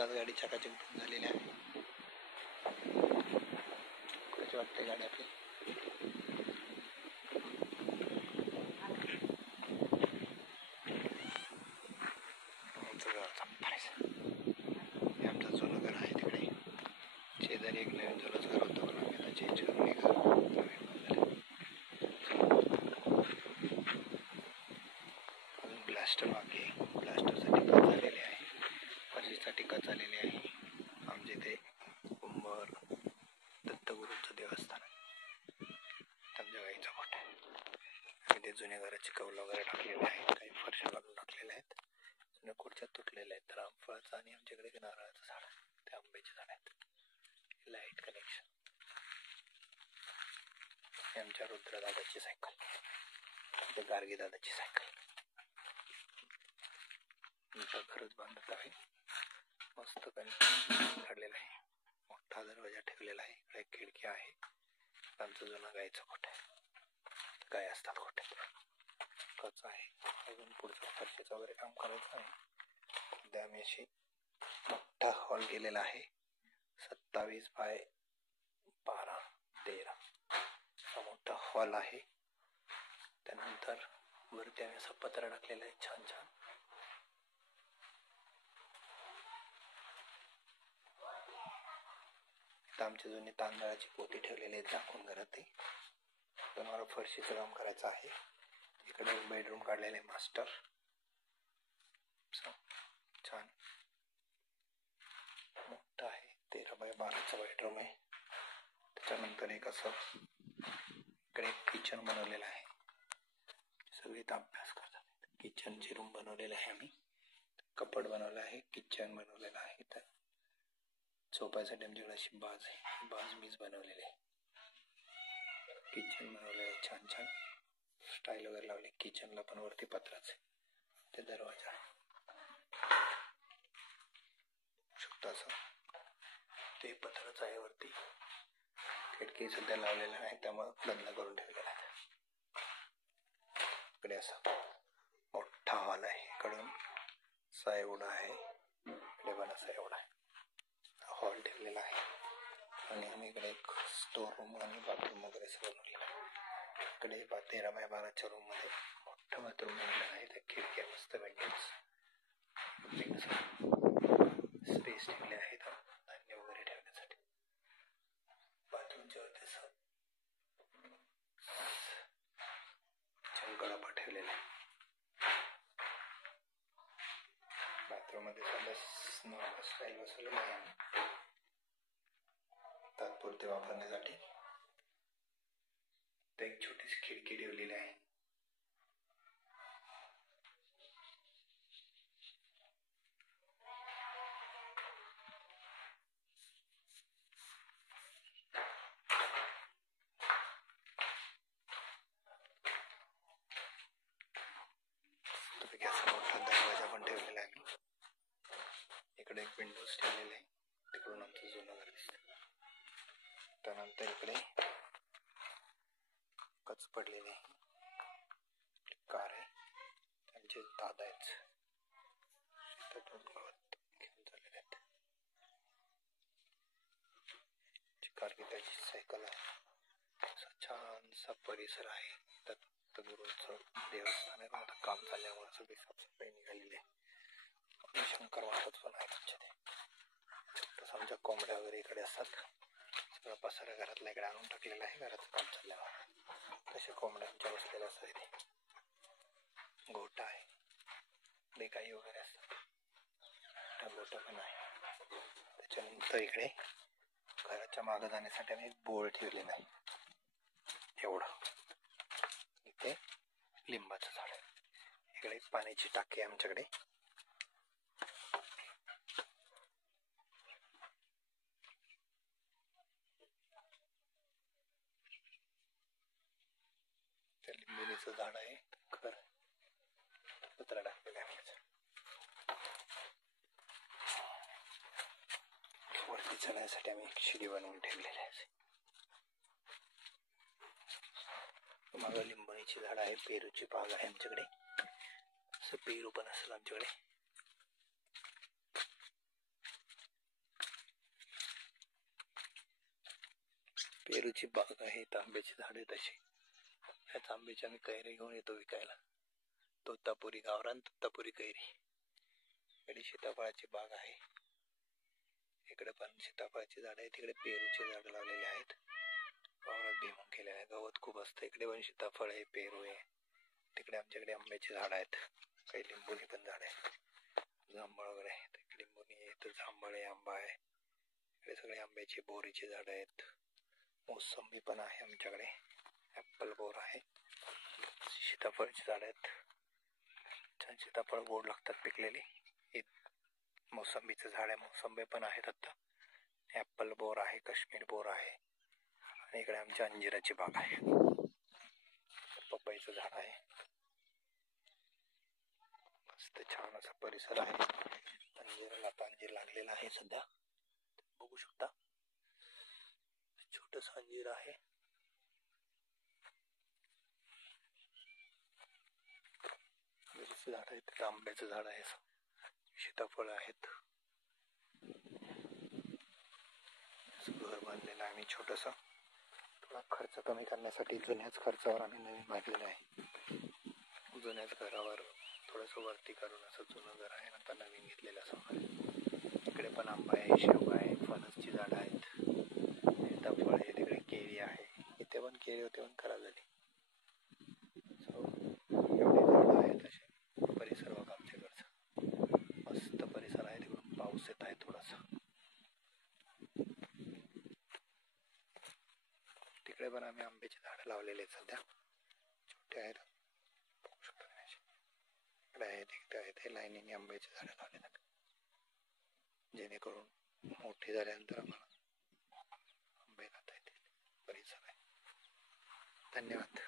मस्त गाडी चकाचक झालेली आहे. कशी वाटते गाडी आपली? आमचं जुनं घर आहे तिकडे, शेजारी एक नवीन जुनंच घर होतं पण आम्ही आता चेंज करून हे घर अजून प्लास्टर बाकी आहे. प्लास्टरसाठी कच झालेली आहे, फरशीसाठी कच झालेली आहे. आमच्या इथे कुंभार दत्तगुरूंचं देवस्थान आहे, आमच्या गाईचा गोठा आहे. आम्ही ते जुन्या घराचे कौल वगैरे टाकलेले आहेत, काही फरशा घालून टाकलेल्या आहेत, जुन्या खुर्च्या तुटलेल्या आहेत. रामफळाचं आणि आमच्याकडे नारळाचं झाड आहे, ते आंब्याचे झाड आहेत. Light connection. आमच्या रुद्रदादाची सायकल, आमच्या गार्गी दादाची सायकल. आमचं घरच बांधत आहे, मस्त काढलेलं आहे. मोठा दरवाजा ठेवलेला आहे, इकडे खिडकी आहे. आमचं जुना गायचं गोठा आहे, गाय असतात गोठ्यात. कच आहे. अजून पुढचं फरशीचं वगैरे काम करायचं आहे. सध्या आम्ही अशी मोठा हॉल केलेला आहे, 27x12-13 हा मोठा हॉल आहे. त्यानंतर वरती आम्ही असं पत्रा टाकलेला आहे छान छान. इथं आमची जुनी तांदळाची पोती ठेवलेली आहेत झाकून घरात. पण मला फरशीचं काम करायचं आहे. इकडे बेडरूम काढलेले आहे मास्टर, छान मोठा आहे. 13x12चा बेडरूम आहे. त्याच्यानंतर एक असं इकडे किचन बनवलेलं आहे, सगळे इथं अभ्यास करतात. किचनची रूम बनवलेला आहे आम्ही, कपाट बनवलं आहे, किचन बनवलेलं आहे. तर झोपायसाठी आमच्याकडे अशी बाज आहे, बाज मीच बनवलेली आहे. किचन बनवलेलं आहे छान छान, स्टाईल वगैरे लावली. किचनला पण वरती पत्राच आहे, ते दरवाजा शकतो असं, ते पत्रच आहे वरती. खिडकी सध्या लावलेला आहे, त्यामुळे बंद करून ठेवलेला आहे. इकडे असा मोठा हॉल आहे, इकडून असा एवढा आहे, इकडे पण असा एवढा आहे हॉल ठेवलेला आहे. आणि आम्ही इकडे एक स्टोर रूम आणि बाथरूम वगैरे सगळं बनवलेलं आहे. इकडे 13x12च्या रूम मध्ये मोठं बाथरूम बनवलेलं आहे. त्या खिडक्या मस्त विंडोज स्पेस ठेवले आहेत धान्य वगैरे ठेवण्यासाठी. बाथरूमच्या वरती गडापा ठेवलेला आहे. बाथरूम मध्ये सध्या स्टाईल बसवलेलं आहे, तात्पुरते वापरण्यासाठी. तर एक छोटीशी खिडकी ठेवलेली आहे. मोठा दरवाजा पण ठेवलेला आहे. इकडे एक विंडोज ठेवलेले आहे, तिकडून आमचं जुनं घर दिसतं. त्यानंतर इकडे कच पडलेली आहे, कार आहे, त्यांचे दादा आहेत, शेतातून गवत घेऊन चाललेले आहेत. कारगी त्याची सायकल आहे. असा छानसा परिसर आहे. दत्तगुरूंचं देवस्थान आहे, आता काम चालल्यामुळे सगळी साफसफाई निघालेली आहे. शंकर महाराज पण आहेत आमच्या ते. छोटंसं आमच्या कोंबड्या वगैरे इकडे असतात, सगळं पसारा घरातला इकडे आणून टाकलेला आहे घराचं काम चालल्यावर. तसे कोंबड्या आमच्या बसलेल्या असतात इथे. गोठा आहे, गाई वगैरे असतात, गोठा पण आहे. त्याच्यानंतर इकडे घराच्या मागं जाण्यासाठी आम्ही एक बोर्ड ठेवलेला आहे एवढं. इथे लिंबाचं झाड आहे, इकडे पाण्याची टाकी आहे आमच्याकडे. लिंबोनीचं झाड आहे, घर पत्रा टाकलेला आहे. वरती चढण्यासाठी आम्ही एक शिडी बनवून ठेवलेली आहे. मागं लिंबोनीची झाड आहे, पेरूची बाग आहे आमच्याकडे. असं पेरू पण असेल आमच्याकडे. पेरूची बाग आहे, आंब्याची झाडे तशी. ह्याच आंब्याची आम्ही कैरी घेऊन येतो विकायला. तोतापुरी, गावरान तोतापुरी कैरी. इकडे सीताफळाची बाग आहे, इकडे पण सीताफळाची झाड आहे, तिकडे पेरूची झाड लावलेली आहेत. वावरात भुईमूग केलेला आहे, गवत खूप असतं. इकडे पण सीताफळ आहे, पेरू आहे. तिकडे आमच्याकडे आंब्याची झाड आहेत, काही लिंबूनी पण झाड आहेत, जांभळ वगैरे आहे. तिकडे लिंबूनी आहे, तर जांभळ आहे, आंबा आहे. इकडे सगळे आंब्याची बोरीची झाड आहेत. मोसंबी पण आहे आमच्याकडे, ऍपल बोर आहे. सीताफळची झाड आहेत, छान सीताफळ गोड लागतात पिकलेली. मोसंबीचं झाड आहे, मोसंबी पण आहेत आता. ऍपल बोर आहे, काश्मीर बोर आहे. आणि इकडे आमच्या अंजिराची बाग आहे, पपईचं झाड आहे. मस्त छान असा परिसर आहे. अंजिराला आता अंजीर लागलेला आहे सध्या, बघू शकता. छोटस अंजीर आहे. झाड आहे, तिथे आंब्याचं झाड आहे, सीताफळ आहेत. घर बांधलेलं आहे आम्ही छोटस, थोडा खर्च कमी करण्यासाठी जुन्याच खर्चावर आम्ही नवीन बांधलेलं आहे. जुन्याच घरावर थोडस वरती करून असं जुनं घर आहे, आता नवीन घेतलेलं असं. इकडे पण आंबा आहे, शेवगा आहे, फणसची झाड आहेत, सीताफळ आहे, तिकडे केळी आहे. इथे पण केळी होते पण खराब झाली. एवढी झाडं आहेत असे. परिसर बघा आमच्याकडचा, मस्त परिसर आहे. तिकडून पाऊस येत आहे थोडासा. तिकडे पण आम्ही आंब्याची झाडं लावलेली आहेत सध्या, छोटे आहेत, बघू शकता. इकडे आहेत, इकडे आहेत, हे लाईनीने आंब्याची झाडं लावलेली आहेत, जेणेकरून मोठी झाल्यानंतर आम्हाला आंबे खाता येतील. परिसर आहे. धन्यवाद.